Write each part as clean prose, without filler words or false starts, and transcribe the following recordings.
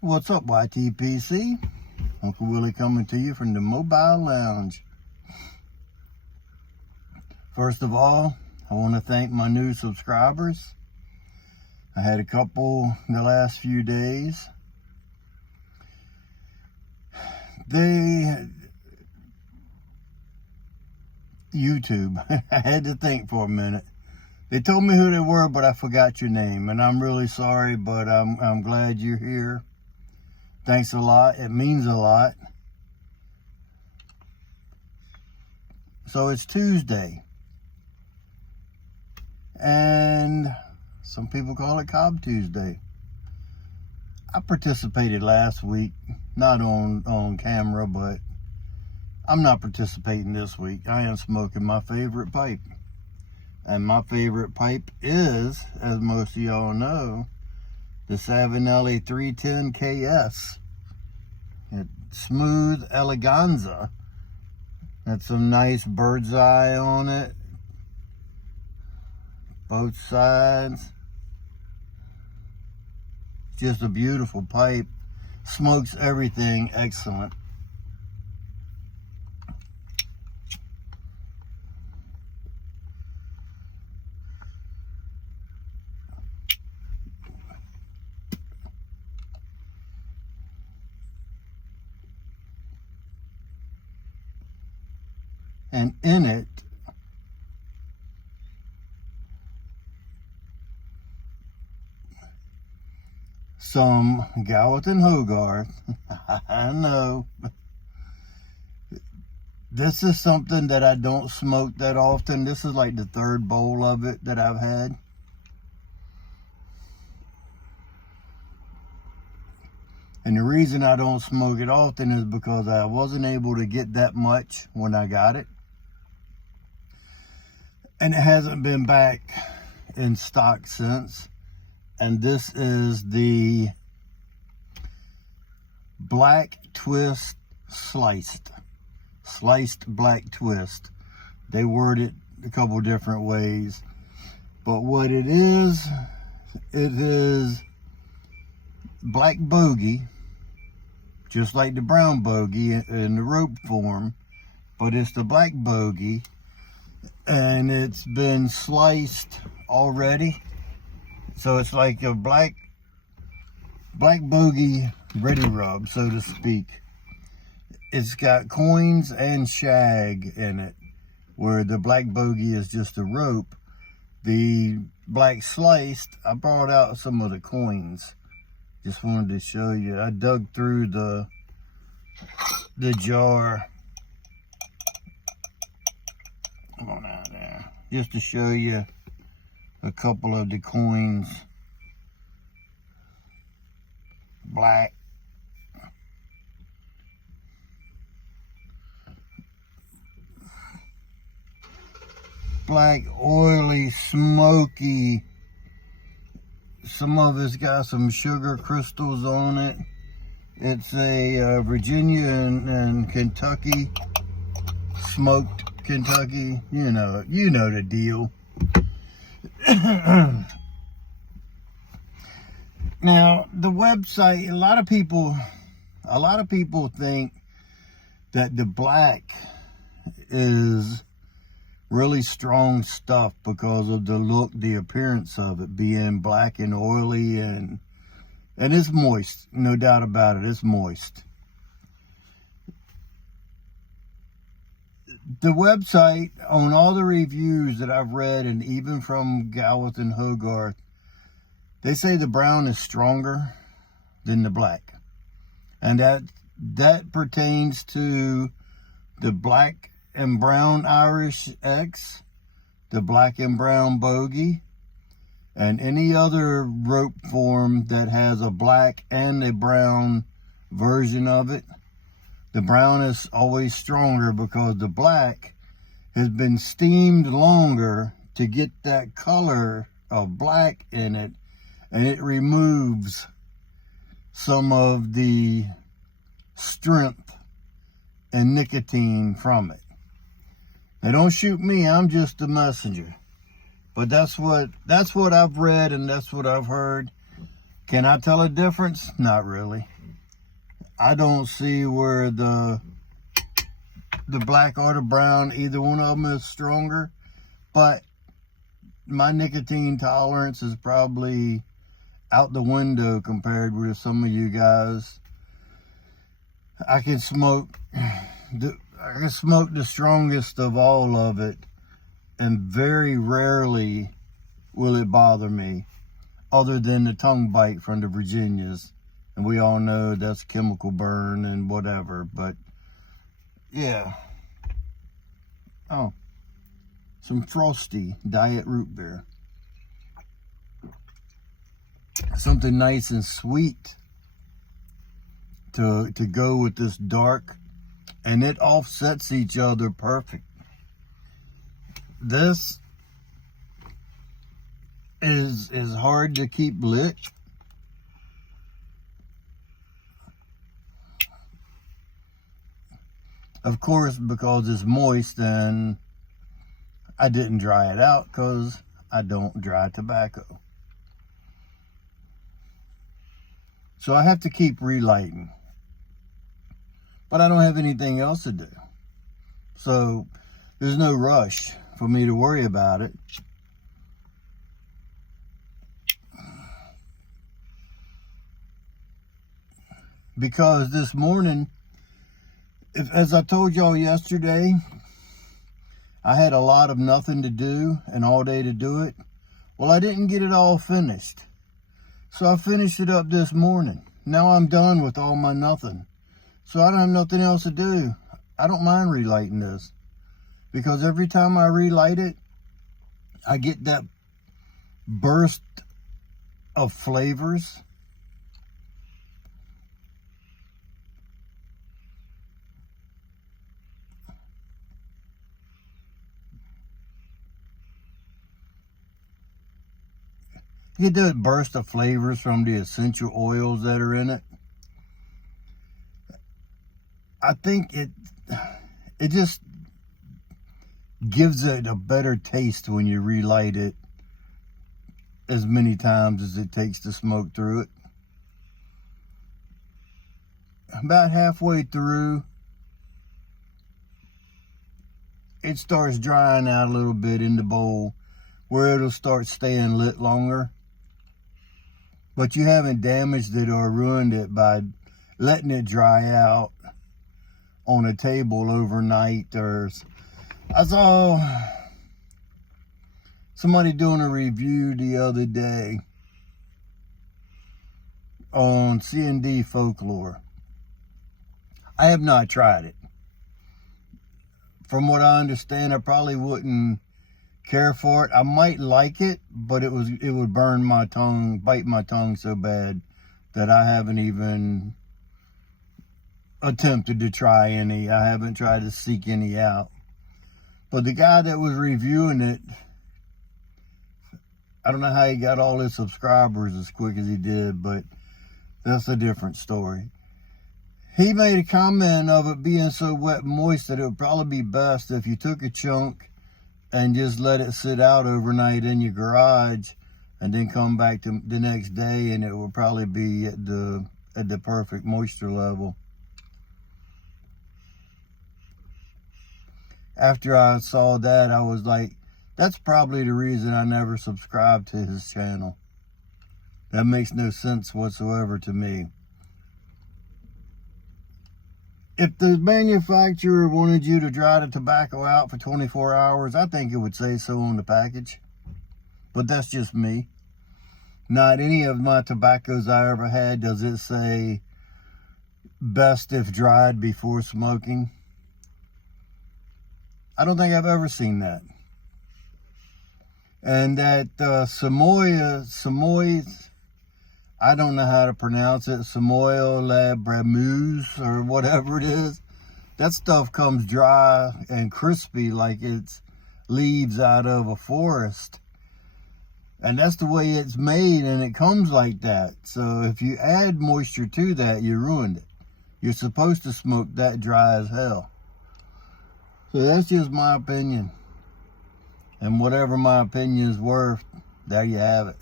What's up, YTPC? Uncle Willie coming to you from the Mobile Lounge. First of all, I want to thank my new subscribers. I had a couple in the last few days. YouTube, I had to think for a minute. They told me who they were, but I forgot your name, and I'm really sorry, but I'm glad you're here. Thanks a lot. It means a lot. So it's Tuesday, and some people call it Cobb Tuesday. I participated last week, not on camera, but I'm not participating this week. I am smoking my favorite pipe. And my favorite pipe is, as most of y'all know, the Savinelli 310 KS. It's smooth Elaganza. Got some nice bird's eye on it. Both sides. Just a beautiful pipe. Smokes everything excellent. And in it, some Gallatin Hogarth. I know. This is something that I don't smoke that often. This is like the third bowl of it that I've had. And the reason I don't smoke it often is because I wasn't able to get that much when I got it. And it hasn't been back in stock since. And this is the Black Twist Sliced Black Twist. They word it a couple different ways. But what it is black bogey, just like the brown bogey in the rope form, but it's the black bogey, and it's been sliced already, so it's like a black bogey ready rub, so to speak. It's got coins and shag in it, where the black bogey is just a rope. The black sliced, I brought out some of the coins. Just wanted to show you. I dug through the jar. Come on out there. Just to show you a couple of the coins. Black. Black, oily, smoky. Some of it's got some sugar crystals on it. It's a Virginia and Kentucky, smoked Kentucky. You know the deal. Now, the website, a lot of people think that the black is really strong stuff because of the look, the appearance of it being black and oily, and it's moist, no doubt about it. It's moist. The website, on all the reviews that I've read, and even from Gallatin Hogarth, they say the brown is stronger than the black, and that pertains to the black and brown Irish X, the black and brown bogey, and any other rope form that has a black and a brown version of it. The brown is always stronger because the black has been steamed longer to get that color of black in it, and it removes some of the strength and nicotine from it. They don't shoot me, I'm just the messenger. But that's what I've read, and that's what I've heard. Can I tell a difference? Not really. I don't see where the black or the brown, either one of them is stronger, but my nicotine tolerance is probably out the window compared with some of you guys. I can smoke the strongest of all of it, and very rarely will it bother me, other than the tongue bite from the Virginias. And we all know that's chemical burn and whatever, but yeah. Oh, some Frosty diet root beer. Something nice and sweet to go with this dark, and it offsets each other perfect. This is hard to keep lit. Of course, because it's moist, and I didn't dry it out because I don't dry tobacco. So I have to keep relighting. But I don't have anything else to do. So there's no rush for me to worry about it. Because this morning, as I told y'all yesterday, I had a lot of nothing to do and all day to do it. Well, I didn't get it all finished. So I finished it up this morning. Now I'm done with all my nothing. So I don't have nothing else to do. I don't mind relighting this, because every time I relight it, I get that burst of flavors. You get that burst of flavors from the essential oils that are in it. I think it just gives it a better taste when you relight it as many times as it takes to smoke through it. About halfway through, it starts drying out a little bit in the bowl, where it'll start staying lit longer. But you haven't damaged it or ruined it by letting it dry out on a table overnight. I saw somebody doing a review the other day on C&D Folklore. I have not tried it. From what I understand, I probably wouldn't care for it. I might like it, but it would burn my tongue, bite my tongue so bad that I haven't even attempted to try any. I haven't tried to seek any out. But the guy that was reviewing it, I don't know how he got all his subscribers as quick as he did, but that's a different story. He made a comment of it being so wet and moist that it would probably be best if you took a chunk and just let it sit out overnight in your garage, and then come back to the next day, and it will probably be at the perfect moisture level. After I saw that, I was like, that's probably the reason I never subscribed to his channel. That makes no sense whatsoever to me. If the manufacturer wanted you to dry the tobacco out for 24 hours, I think it would say so on the package. But that's just me. Not any of my tobaccos I ever had does it say best if dried before smoking. I don't think I've ever seen that. And that Samoyed, I don't know how to pronounce it, Samoyed Labramuse or whatever it is. That stuff comes dry and crispy like it's leaves out of a forest. And that's the way it's made, and it comes like that. So if you add moisture to that, you ruined it. You're supposed to smoke that dry as hell. So that's just my opinion. And whatever my opinion is worth, there you have it.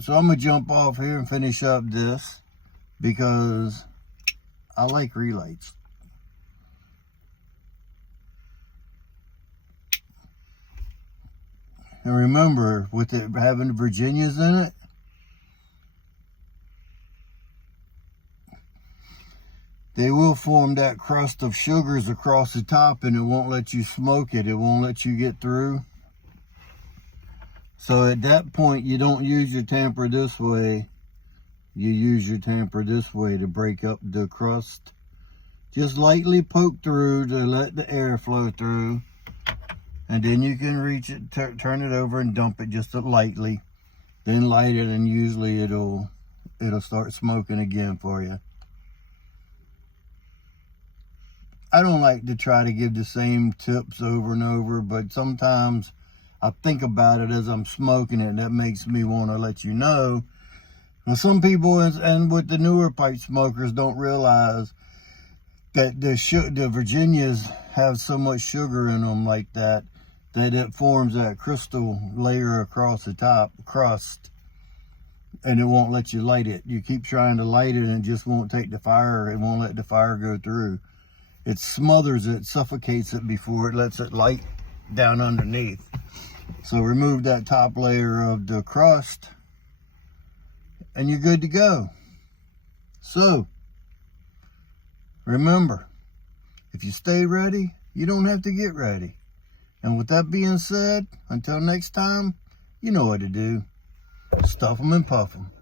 So I'm going to jump off here and finish up this because I like relights. And remember, with it having the Virginias in it, they will form that crust of sugars across the top, and it won't let you smoke it. It won't let you get through. So at that point, you don't use your tamper this way. You use your tamper this way to break up the crust. Just lightly poke through to let the air flow through. And then you can reach it, turn it over and dump it just lightly. Then light it, and usually it'll start smoking again for you. I don't like to try to give the same tips over and over, but sometimes I think about it as I'm smoking it, and that makes me want to let you know. Well, some people, and with the newer pipe smokers, don't realize that the Virginias have so much sugar in them like that it forms that crystal layer across the top crust, and it won't let you light it. You keep trying to light it, and it just won't take the fire. It won't let the fire go through. It smothers it, suffocates it before it lets it light down underneath. So remove that top layer of the crust, and you're good to go. So remember, if you stay ready, you don't have to get ready. And with that being said, until next time, you know what to do. Stuff them and puff them.